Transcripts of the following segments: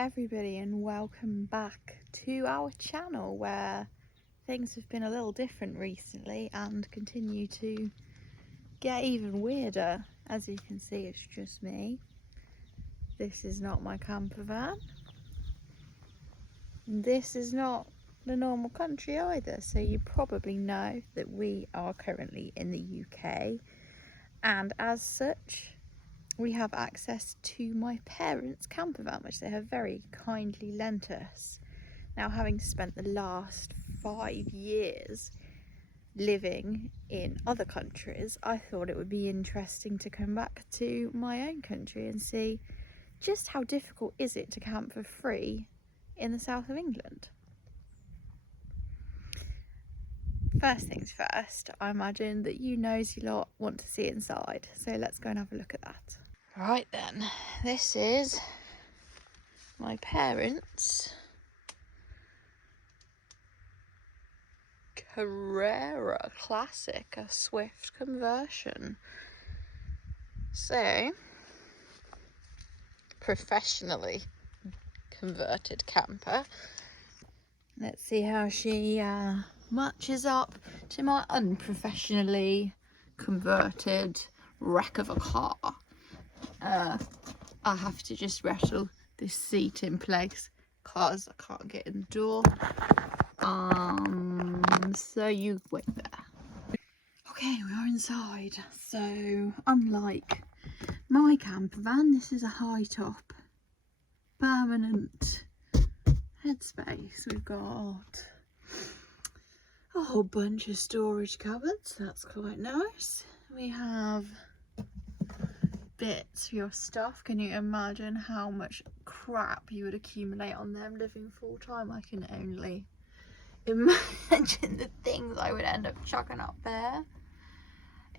everybody, and welcome back to our channel where things have been a little different recently and continue to get even weirder. As you can see, it's just me. This is not my camper van. This is not the normal country either, so you probably know that we are currently in the UK, and as such we have access to my parents' camper van, which they have very kindly lent us. Now, having spent the last 5 years living in other countries, I thought it would be interesting to come back to my own country and see just how difficult is it to camp for free in the south of England. First things first, I imagine that you nosy lot want to see inside, so let's go and have a look at that. Right then, this is my parents' Carrera Classic, a Swift conversion. So, professionally converted camper. Let's see how she matches up to my unprofessionally converted wreck of a car. I have to just rattle this seat in place because I can't get in the door. So you wait there. Okay, we are inside. So unlike my camper van, this is a high top permanent headspace. We've got a whole bunch of storage cupboards. That's quite nice. We have bits for your stuff. Can you imagine how much crap you would accumulate on them living full time? I can only imagine the things I would end up chucking up there.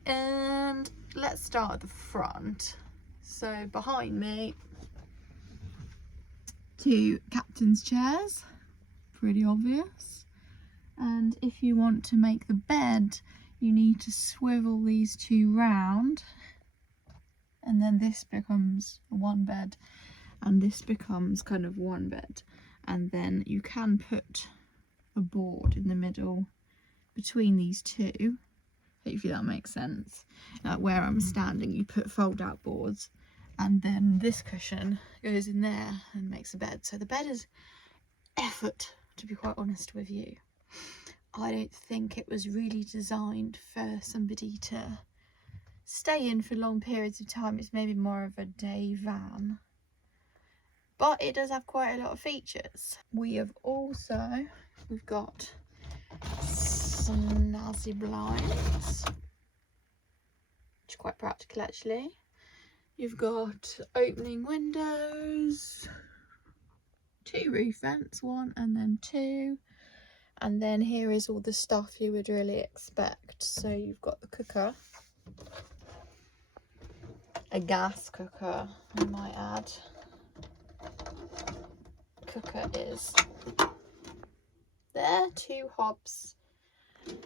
And let's start at the front. So behind me, 2 captain's chairs, pretty obvious. And if you want to make the bed, you need to swivel these 2 round, and then this becomes one bed and this becomes kind of one bed, and then you can put a board in the middle between these 2. Hopefully that makes sense. Where I'm standing, you put fold out boards, and then this cushion goes in there and makes a bed. So the bed is effort, to be quite honest with you. I don't think it was really designed for somebody to stay in for long periods of time. It's maybe more of a day van, but it does have quite a lot of features. We've got some snazzy blinds, which are quite practical actually. You've got opening windows, 2 roof vents, 1 and then 2. And then here is all the stuff you would really expect. So you've got the cooker, a gas cooker, I might add. Cooker is there, 2 hobs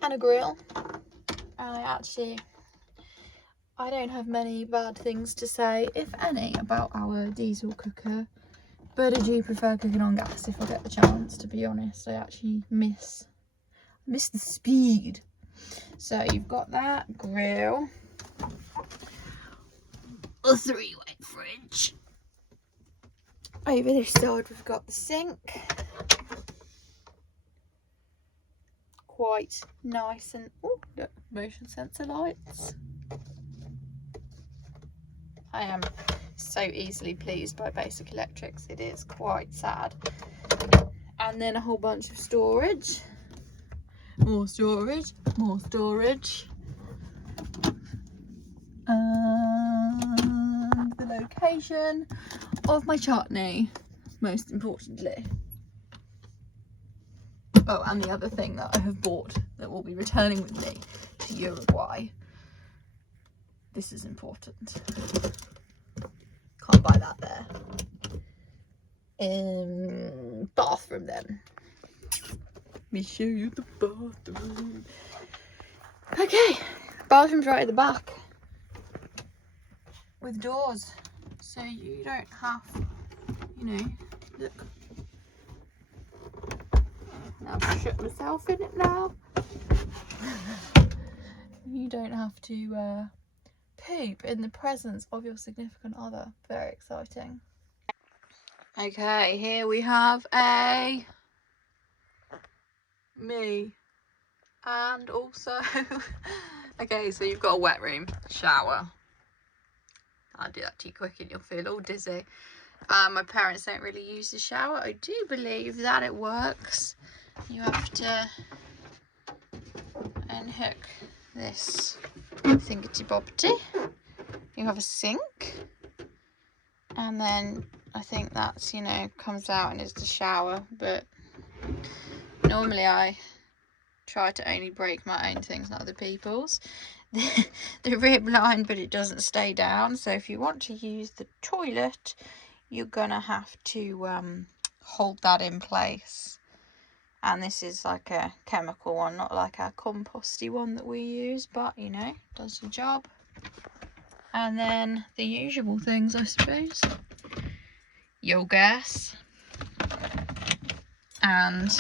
and a grill. And I don't have many bad things to say, if any, about our diesel cooker, but I do prefer cooking on gas if I get the chance, to be honest. I actually miss the speed. So you've got that grill, a 3-way fridge. Over this side we've got the sink, quite nice, and oh look, motion sensor lights. I am so easily pleased by Basic Electrics, it is quite sad. And then a whole bunch of storage, more storage, more storage. And the location of my chutney, most importantly. Oh, and the other thing that I have bought that will be returning with me to Uruguay. This is important. Can't buy that there. Bathroom then. Let me show you the bathroom. Okay, bathroom's right at the back with doors, so you don't have, Look. I've shut myself in it now. You don't have to poop in the presence of your significant other. Very exciting. Okay, here we have me. And also, okay, so you've got a wet room, shower. I'll do that too quick and you'll feel all dizzy. My parents don't really use the shower. I do believe that it works. You have to unhook this thingety-bobbity. You have a sink. And then I think that's, you know, comes out and is the shower. But normally I try to only break my own things, not other people's. They're rear blind, but it doesn't stay down. So if you want to use the toilet, you're gonna have to hold that in place. And this is like a chemical one, not like our composty one that we use, but you know, does the job. And then the usual things, I suppose. Your gas and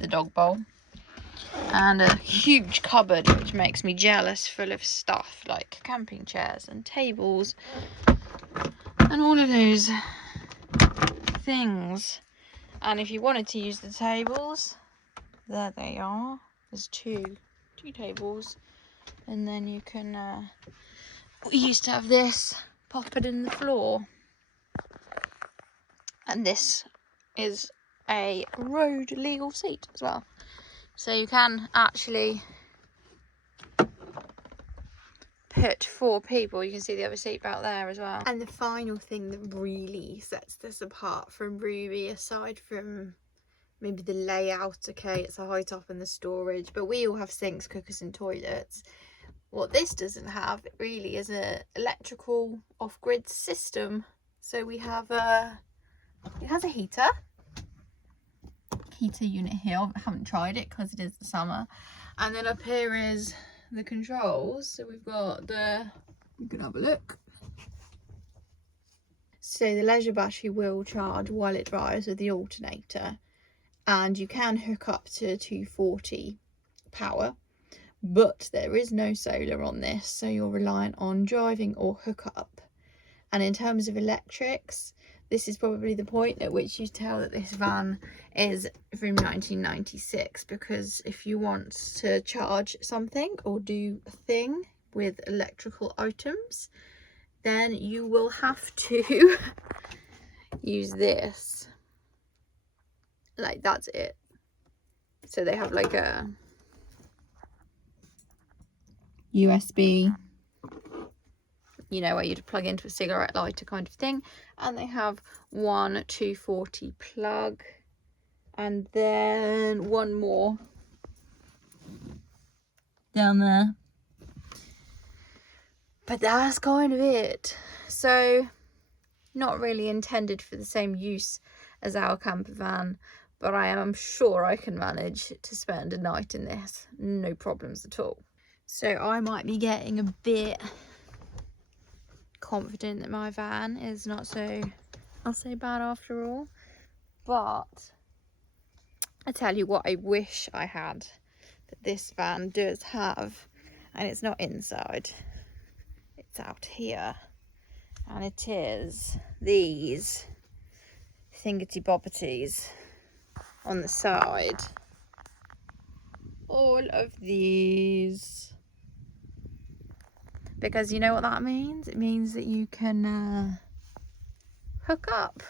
the dog bowl. And a huge cupboard, which makes me jealous, full of stuff like camping chairs and tables and all of those things. And if you wanted to use the tables, there they are. There's two tables, and then you can we used to have this, pop it in the floor, and this is a road legal seat as well. So you can actually put 4 people. You can see the other seat back there as well. And the final thing that really sets this apart from Ruby, aside from maybe the layout, okay, it's a high top and the storage, but we all have sinks, cookers and toilets. What this doesn't have really is a electrical off-grid system. So we have it has a heater unit here. I haven't tried it because it is the summer. And then up here is the controls. So we've got you can have a look. So the leisure battery will charge while it drives with the alternator, and you can hook up to 240 power, but there is no solar on this, so you're reliant on driving or hook up. And in terms of electrics, this is probably the point at which you tell that this van is from 1996, because if you want to charge something or do a thing with electrical items, then you will have to use this. Like, that's it. So they have like a USB, you know, where you'd plug into a cigarette lighter kind of thing, and they have one 240 plug, and then one more down there. But that's kind of it. So not really intended for the same use as our camper van, but I am sure I can manage to spend a night in this, no problems at all. So I might be getting a bit confident that my van is not so bad after all, but I tell you what I wish I had that this van does have, and it's not inside, it's out here, and it is these thingety-bobbities on the side. All of these, because you know what that means? It means that you can hook up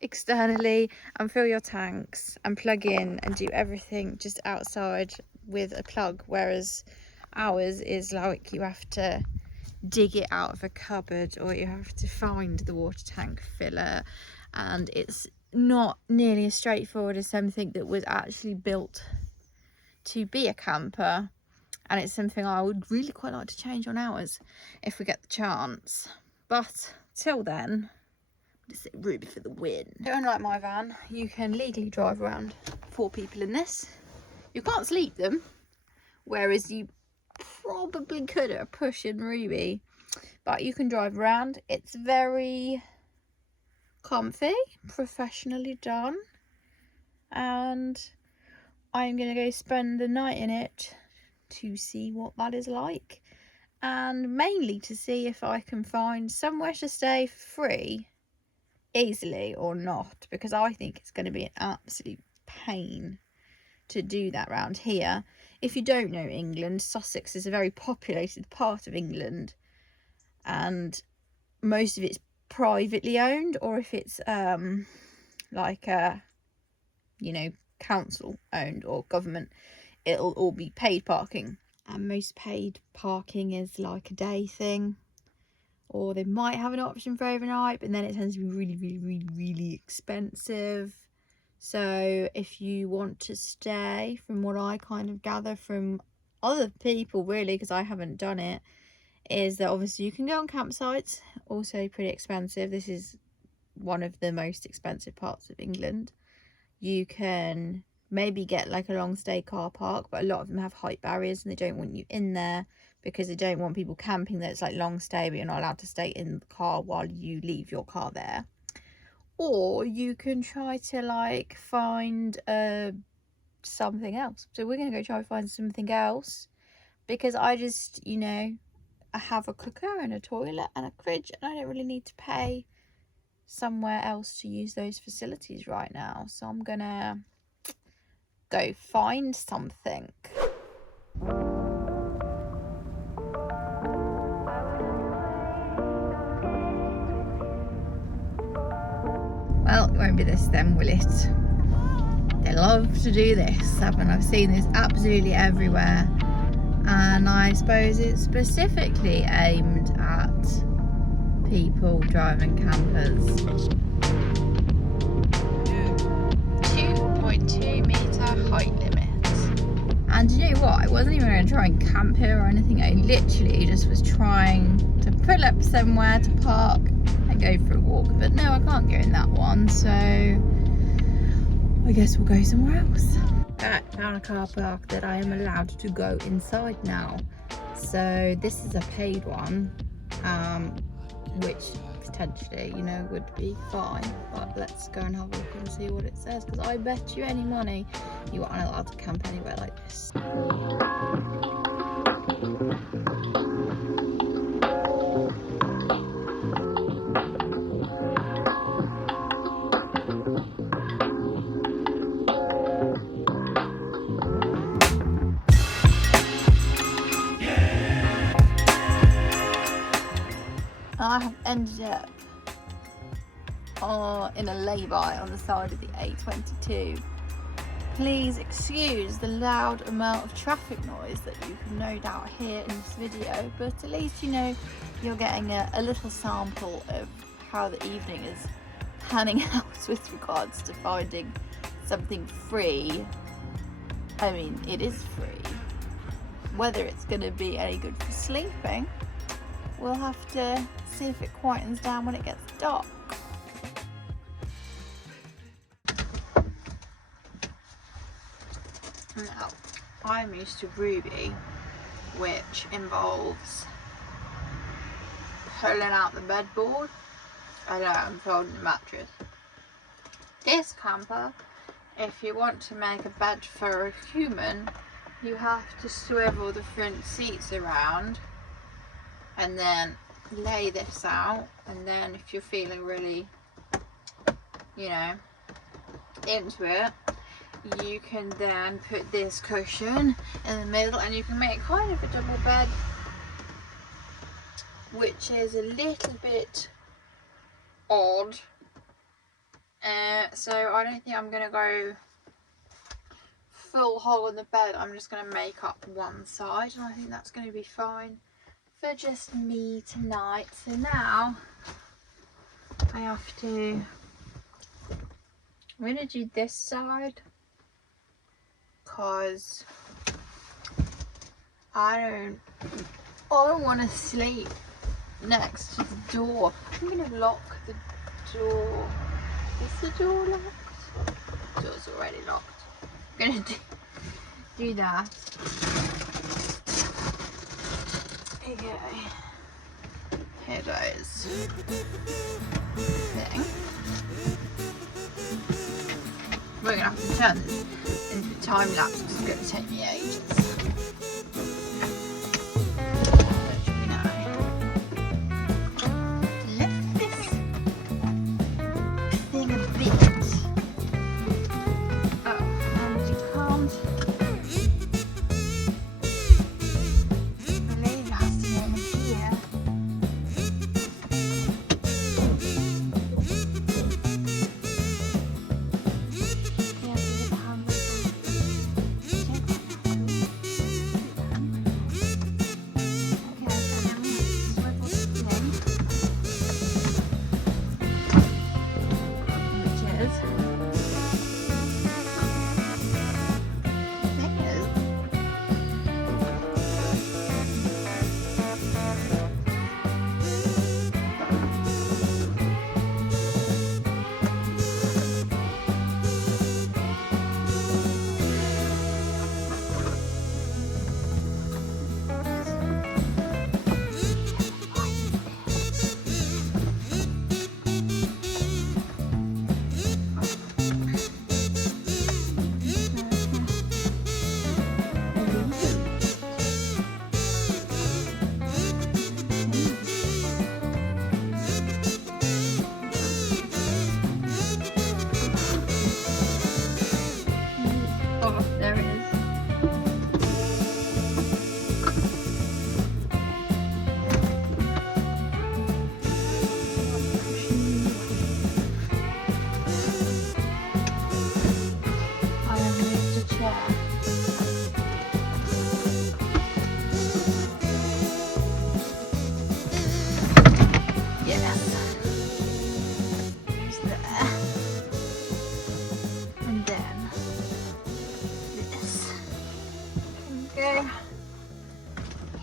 externally and fill your tanks and plug in and do everything just outside with a plug, whereas ours is like you have to dig it out of a cupboard, or you have to find the water tank filler, and it's not nearly as straightforward as something that was actually built to be a camper. And it's something I would really quite like to change on ours if we get the chance. But till then, just Ruby for the win. So unlike my van, you can legally drive around 4 people in this. You can't sleep them, whereas you probably could at a push in Ruby, but you can drive around. It's very comfy, professionally done, and I'm gonna go spend the night in it to see what that is like, and mainly to see if I can find somewhere to stay for free easily or not, because I think it's going to be an absolute pain to do that round here. If you don't know England, Sussex is a very populated part of England, and most of it's privately owned, or if it's like a, you know, council owned or government, it'll all be paid parking, and most paid parking is like a day thing, or they might have an option for overnight, but then it tends to be really expensive. So if you want to stay, from what I kind of gather from other people really, because I haven't done it, is that obviously you can go on campsites, also pretty expensive. This is one of the most expensive parts of England. You can maybe get like a long stay car park, but a lot of them have height barriers and they don't want you in there because they don't want people camping there. It's like long stay, but you're not allowed to stay in the car while you leave your car there. Or you can try to like find something else. So we're gonna go try to find something else, because I just, you know, I have a cooker and a toilet and a fridge, and I don't really need to pay somewhere else to use those facilities right now. So I'm gonna go find something. Well, it won't be this then, will it? They love to do this, haven't I've seen this absolutely everywhere, and I suppose it's specifically aimed at people driving campers. 2.2 metre height limit. And you know what? I wasn't even going to try and camp here or anything. I literally just was trying to pull up somewhere to park and go for a walk. But no, I can't go in that one, so I guess we'll go somewhere else. Right, found a car park that I am allowed to go inside now. So this is a paid one, which potentially, you know, would be fine, but let's go and have a look and see what it says, because I bet you any money you aren't allowed to camp anywhere like this. I have ended up in a lay-by on the side of the A22. Please excuse the loud amount of traffic noise that you can no doubt hear in this video, but at least, you know, you're getting a little sample of how the evening is panning out with regards to finding something free. I mean, it is free. Whether it's going to be any good for sleeping, we'll have to see if it quietens down when it gets dark. Now, I'm used to Ruby, which involves pulling out the bedboard. I know, I'm folding the mattress. This camper, if you want to make a bed for a human, you have to swivel the front seats around and then lay this out, and then if you're feeling really, you know, into it, you can then put this cushion in the middle and you can make kind of a double bed, which is a little bit odd. So I don't think I'm gonna go full hole in the bed. I'm just gonna make up one side, and I think that's gonna be fine for just me tonight. So now I have to, I'm gonna do this side because I don't want to sleep next to the door. I'm gonna lock the door. Is the door locked? The door's already locked. I'm gonna do that. Okay, here goes. Thing. we're going to have to turn this into a time lapse because it's going to take me ages.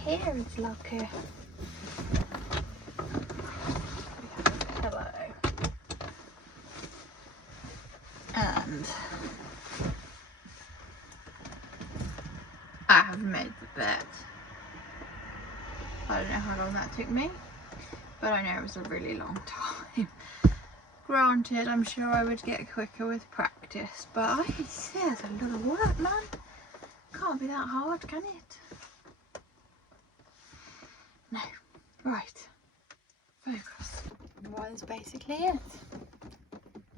Here is like a pillow, and I have made the bed. I don't know how long that took me, but I know it was a really long time. Granted, I'm sure I would get quicker with practice, but I can see it's a lot of work, man. Can't be that hard, can it? No. Right. Focus. Well, that's basically it.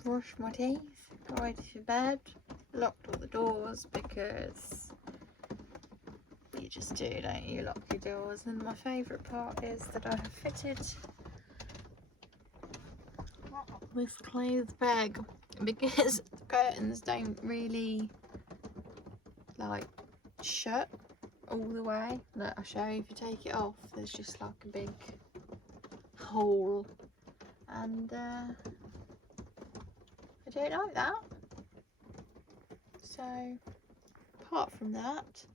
Brush my teeth, got ready for bed, locked all the doors because you just do, don't you? Lock your doors. And my favourite part is that I have fitted this clothes bag because the curtains don't really like shut all the way. Look, I'll show you. If you take it off, there's just like a big hole, and I don't like that. So apart from that,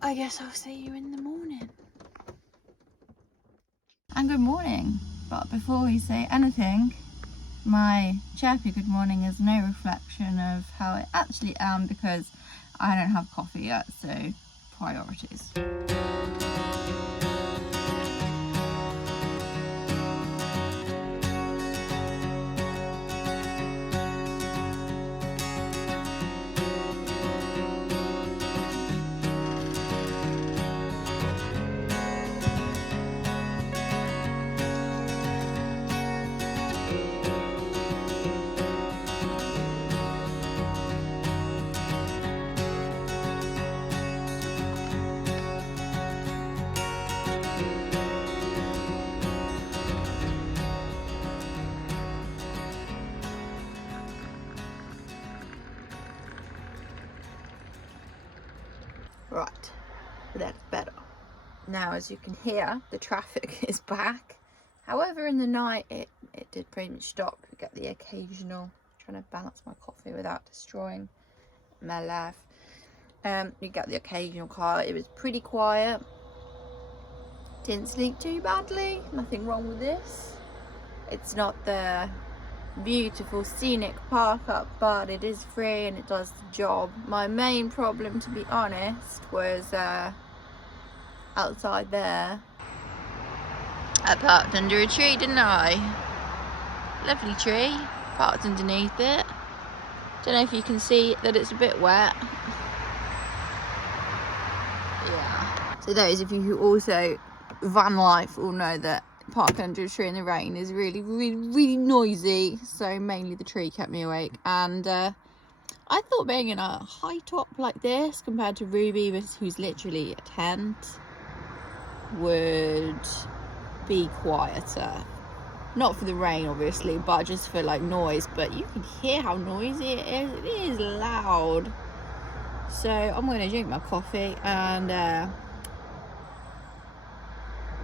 I guess I'll see you in the morning. And good morning. But before we say anything, my chirpy good morning is no reflection of how I actually am because I don't have coffee yet, so priorities. Right, that's better. Now, as you can hear, the traffic is back. However, in the night, it did pretty much stop. You get the occasional, trying to balance my coffee without destroying my life. You get the occasional car. It was pretty quiet. Didn't sleep too badly. Nothing wrong with this. It's not the beautiful scenic park up, but it is free and it does the job. My main problem, to be honest, was outside there. I parked under a tree, didn't I? Lovely tree. Parked underneath it. Don't know if you can see that it's a bit wet. Yeah. So those of you who also van life will know that parking under a tree in the rain is really noisy. So mainly the tree kept me awake. And I thought being in a high top like this compared to Ruby, who's literally a tent, would be quieter. Not for the rain obviously, but just for like noise. But you can hear how noisy it is. It is loud. So I'm gonna drink my coffee and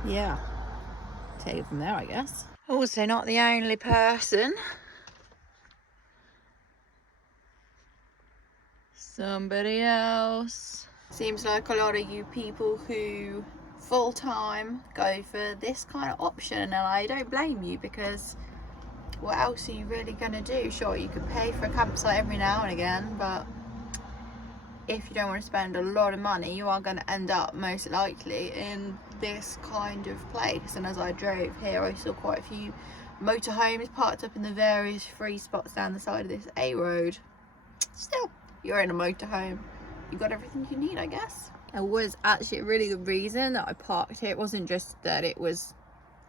yeah, take it from there, I guess. Also not the only person. Somebody else. Seems like a lot of you people who full-time go for this kind of option, and I don't blame you, because what else are you really gonna do? Sure, you could pay for a campsite every now and again, but if you don't want to spend a lot of money, you are going to end up most likely in this kind of place. And as I drove here, I saw quite a few motorhomes parked up in the various free spots down the side of this A road. Still, you're in a motorhome, you've got everything you need, I guess. It was actually really the reason that I parked here. It wasn't just that it was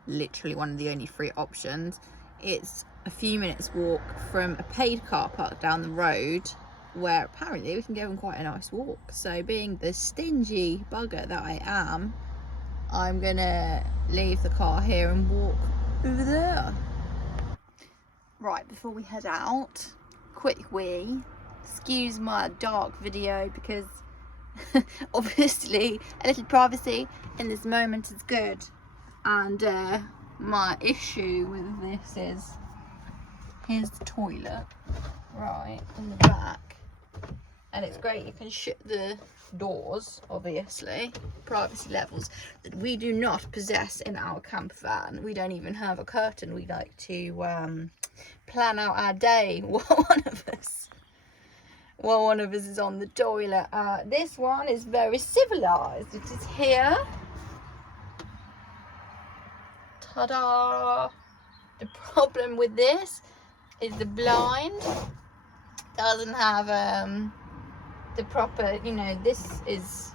literally one of the only free options. It's a few minutes walk from a paid car park down the road, where apparently we can go on quite a nice walk. So being the stingy bugger that I am, I'm gonna leave the car here and walk over there. Right, before we head out, quick wee. Excuse my dark video, because obviously a little privacy in this moment is good. And my issue with this is, here's the toilet right in the back. And it's great, you can shut the doors, obviously, privacy levels that we do not possess in our camper van. We don't even have a curtain. We like to plan out our day while one of us is on the toilet. This one is very civilized. It is here. Ta-da! The problem with this is the blind doesn't have the proper, you know, this is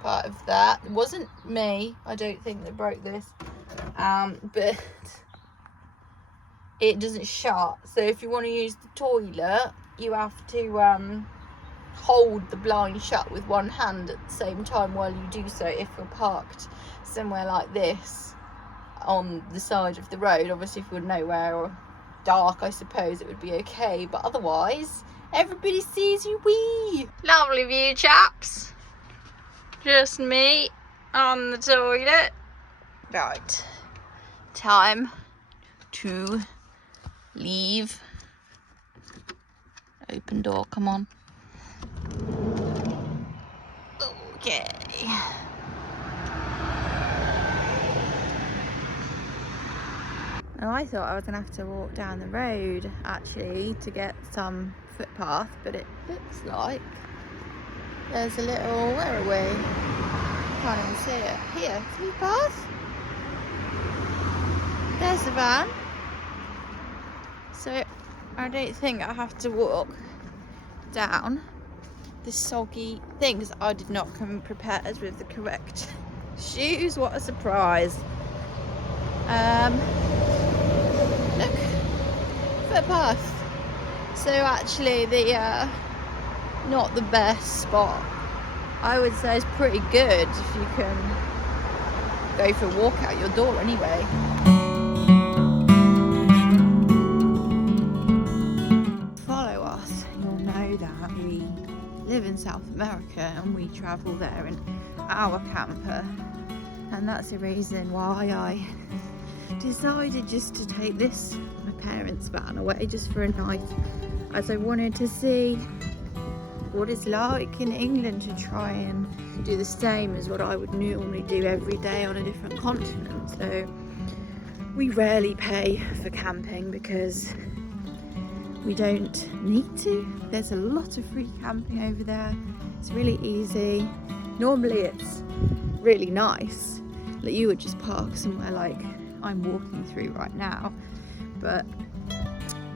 part of that. It wasn't me, I don't think, that broke this, but it doesn't shut. So if you want to use the toilet, you have to hold the blind shut with one hand at the same time while you do so. If you're parked somewhere like this on the side of the road, obviously if you're nowhere or dark, I suppose it would be okay, but otherwise everybody sees you wee. Lovely view, chaps. Just me on the toilet. Right, time to leave. Open door, come on. Okay. Well, I thought I was gonna have to walk down the road actually to get some footpath, but it looks like there's a little, where are we? Can't even see it. Here, footpath. There's the van. So I don't think I have to walk down this soggy thing, because I did not come prepared with the correct shoes. What a surprise. Look, footpath. So actually the not the best spot, I would say, is pretty good if you can go for a walk out your door anyway. Follow us, you'll know that we live in South America and we travel there in our camper, and that's the reason why I decided just to take my parents' van away just for a night, as I wanted to see what it's like in England to try and do the same as what I would normally do every day on a different continent. So we rarely pay for camping because we don't need to. There's a lot of free camping over there. It's really easy. Normally it's really nice that you would just park somewhere like I'm walking through right now, but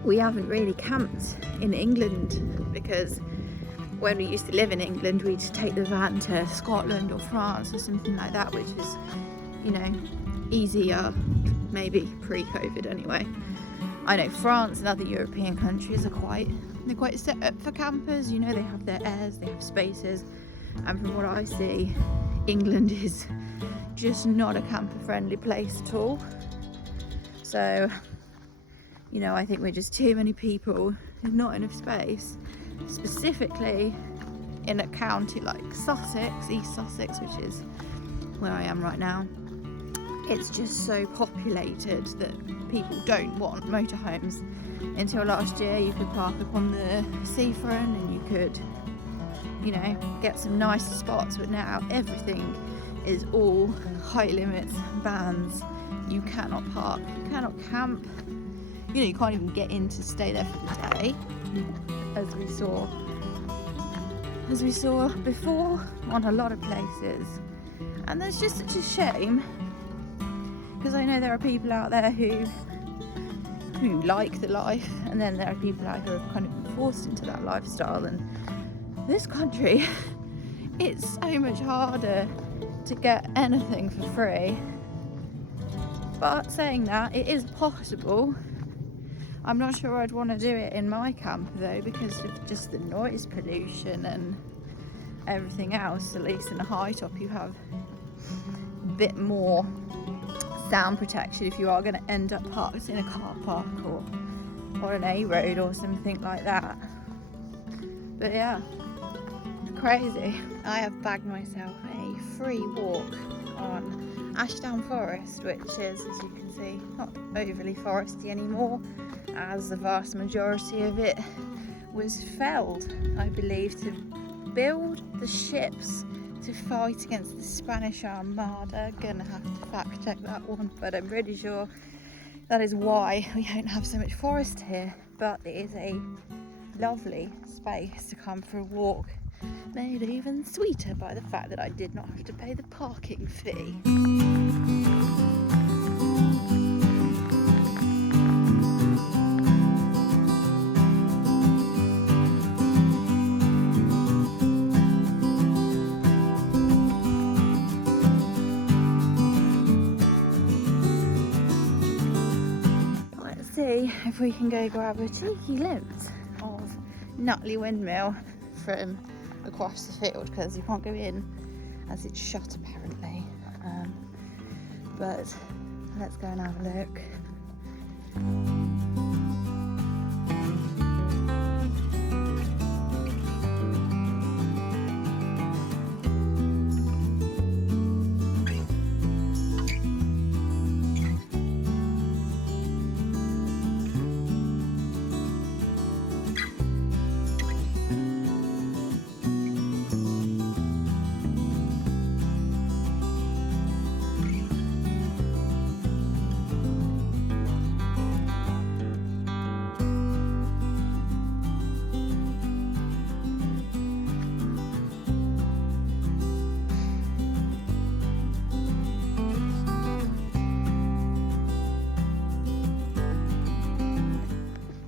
we haven't really camped in England, because when we used to live in England, we'd take the van to Scotland or France or something like that, which is, you know, easier, maybe pre-COVID anyway. I know France and other European countries are quite set up for campers. You know, they have their airs, they have spaces, and from what I see, England is just not a camper friendly place at all. So, you know, I think we're just too many people, there's not enough space, specifically in a county like Sussex, East Sussex, which is where I am right now. It's just so populated that people don't want motorhomes. Until last year, you could park up on the seafront and you could, you know, get some nice spots, but now everything is all height limits, bans. You cannot park, you cannot camp. You know, you can't even get in to stay there for the day, as we saw before on a lot of places. And that's just such a shame, because I know there are people out there who like the life, and then there are people out who are kind of been forced into that lifestyle. And this country, it's so much harder to get anything for free. But saying that, it is possible. I'm not sure I'd want to do it in my camper though, because of just the noise pollution and everything else. At least in a high top you have a bit more sound protection if you are going to end up parked in a car park or on an A road or something like that. But yeah, crazy. I have bagged myself a free walk on Ashdown Forest, which is, as you can see, not overly foresty anymore, as the vast majority of it was felled, I believe, to build the ships to fight against the Spanish Armada. Gonna have to fact check that one, but I'm pretty sure that is why we don't have so much forest here. But it is a lovely space to come for a walk, made even sweeter by the fact that I did not have to pay the parking fee. See if we can go grab a cheeky glimpse of Nutley Windmill from across the field, because you can't go in as it's shut apparently. But let's go and have a look.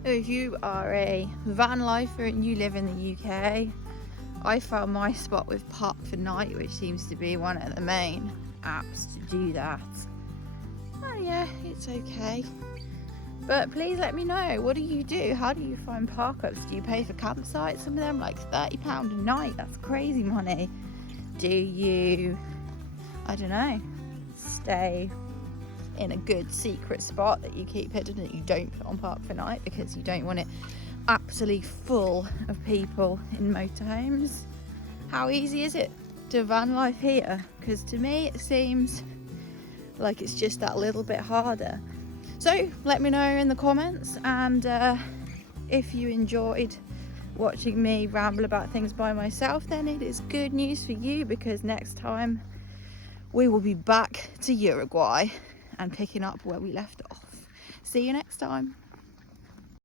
If you are a van lifer and you live in the UK, I found my spot with Park for Night, which seems to be one of the main apps to do that. Oh yeah, it's okay. But please let me know, what do you do? How do you find park-ups? Do you pay for campsites? Some of them like £30 a night, that's crazy money. Do you, I don't know, stay in a good secret spot that you keep hidden that you don't put on Park for Night because you don't want it absolutely full of people in motorhomes? How easy is it to van life here? Because to me it seems like it's just that little bit harder. So let me know in the comments, and if you enjoyed watching me ramble about things by myself, then it is good news for you, because next time we will be back to Uruguay and picking up where we left off. See you next time.